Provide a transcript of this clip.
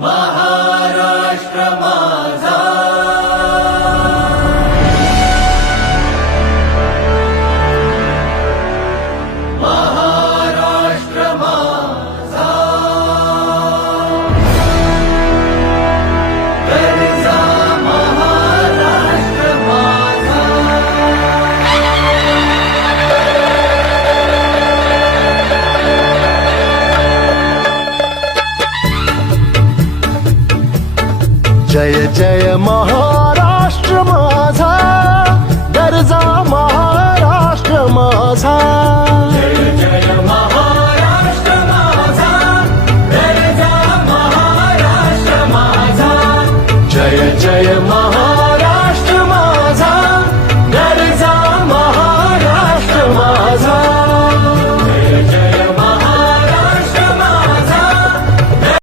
महाराष्ट्र माझा. महाराष्ट्र माझा. गरजा महाराष्ट्र माझा. जय जय महाराष्ट्र माझा, गरजा महाराष्ट्र माझा. जय जय महाराष्ट्र